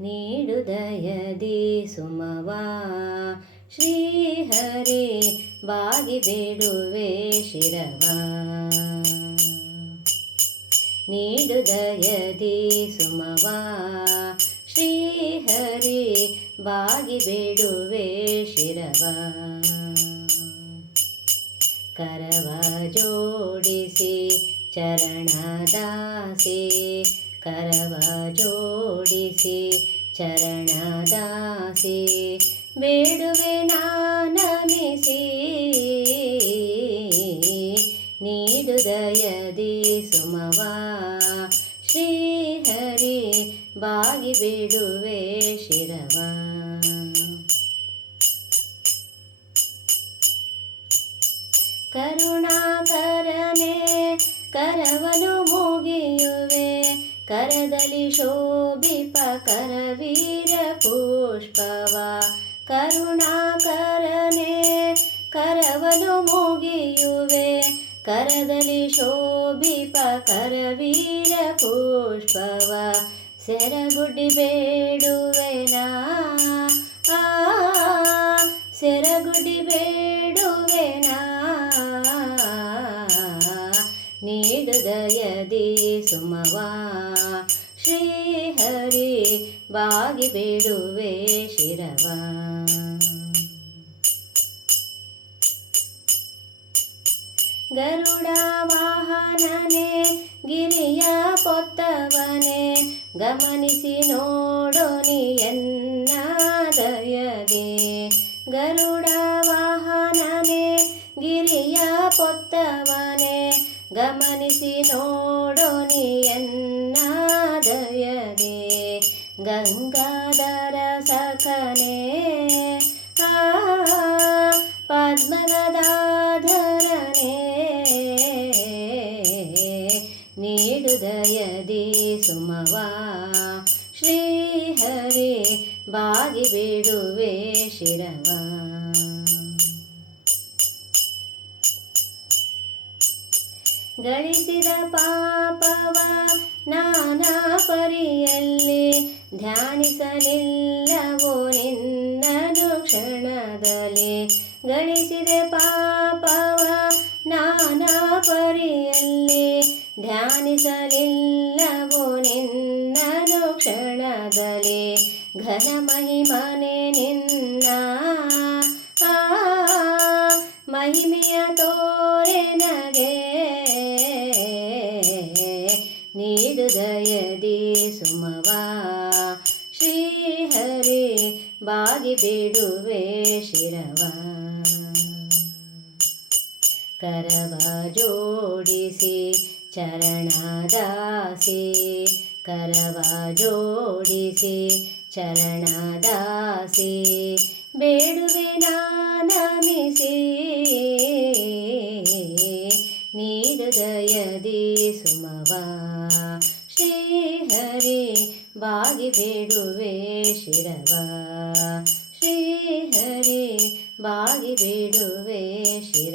ನೀಡು ದಯದಿ ಸುಮವ ಶ್ರೀಹರಿ ಬಾಗಿ ಬೇಡುವೆ ಶಿರವ. ನೀಡು ದಯದಿ ಸುಮವ ಶ್ರೀಹರಿ ಬಾಗಿ ಬೇಡುವೆ ಶಿರವ. ಕರವ ಜೋಡಿಸಿ ಚರಣದಾಸಿ ಕರವ ಜೋಡಿಸಿ ಚರಣದಾಸಿ ಬೇಡುವೆ ನಾನಮಿಸಿ. ನೀಡು ದಯದಿ ಸುಮವ ಶ್ರೀಹರಿ ಬಾಗಿ ಬೇಡುವೆ ಶಿರವ. ಕರುಣಾಕರನೆ ಕರವನು ಮುಗಿಯುವೆ ಕರದಲ್ಲಿ ಶೋಭಿಪ ಕರವೀರ ಪುಷ್ಪವ. ಕರುಣಾಕರನೆ ಕರವನು ಮುಗಿಯುವೆ ಕರದಲ್ಲಿ ಶೋಭಿಪ ಕರವೀರ ಪುಷ್ಪವ. ಸೆರಗುಡಿ ಬೇಡುವೆನಾ ಸೆರಗುಡಿ ಬೇಡುವೆನಾ. ನೀಡು ದಯದಿ ಸುಮವ ಶ್ರೀಹರಿ ಬಾಗಿ ಬೇಡುವೆ ಶಿರವ. ಗರುಡ ವಾಹನನೆ ಗಿರಿಯ ಪೊತ್ತವನೆ ಗಮನಿಸಿ ನೋಡೋ ನೀ ಎನ್ನ ದಯದೆ. ಗರುಡ ವಾಹನನೆ ಗಿರಿಯ ಪೊತ್ತವನೆ ಗಮನಿಸಿ ನೋಡೋ ನೀ ಎನ್ನ ದಯದೆ. ಗಂಗಾಧರ ಸಖನೆ ಪದ್ಮಗದಾಧರನೆ ನೀಡು ದಯದಿ ಸುಮವ ಶ್ರೀಹರಿ ಬಾಗಿ ಬೇಡುವೆ ಶಿರವ. ಗಳಿಸಿದ ಪಾಪವ ನಾನಾ ಪರಿಯಲ್ಲಿ ಧ್ಯಾನಿಸಲಿಲ್ಲವೋ ನಿನ್ನನು ಕ್ಷಣದಲ್ಲಿ. ಗಳಿಸಿದ ಪಾಪವ ನಾನಾ ಪರಿಯಲ್ಲಿ ಧ್ಯಾನಿಸಲಿಲ್ಲವೋ ನಿನ್ನನು ಕ್ಷಣದಲ್ಲಿ. ಘನ ಮಹಿಮನೆ ನಿನ್ನ ಮಹಿಮೆಯ ತೋರೆ ನಗೆ. ನೀಡು ದಯದಿ ಸುಮವ ಶ್ರೀಹರಿ ಬಾಗಿ ಬೇಡುವೆ ಶಿರವ. ಕರವ ಜೋಡಿಸಿ ಚರಣದಾಸಿ ಕರವ ಜೋಡಿಸಿ ಚರಣದಾಸಿ ಬೇಡುವೆ ನಾನಮಿಸಿ. ನೀಡು ದಯದಿ ಸುಮವ ಶ್ರೀಹರಿ ಬಾಗಿ ಬೇಡುವೆ ಶಿರವ. ಶ್ರೀಹರಿ ಬಾಗಿ ಬೇಡುವೆ ಶಿರವ.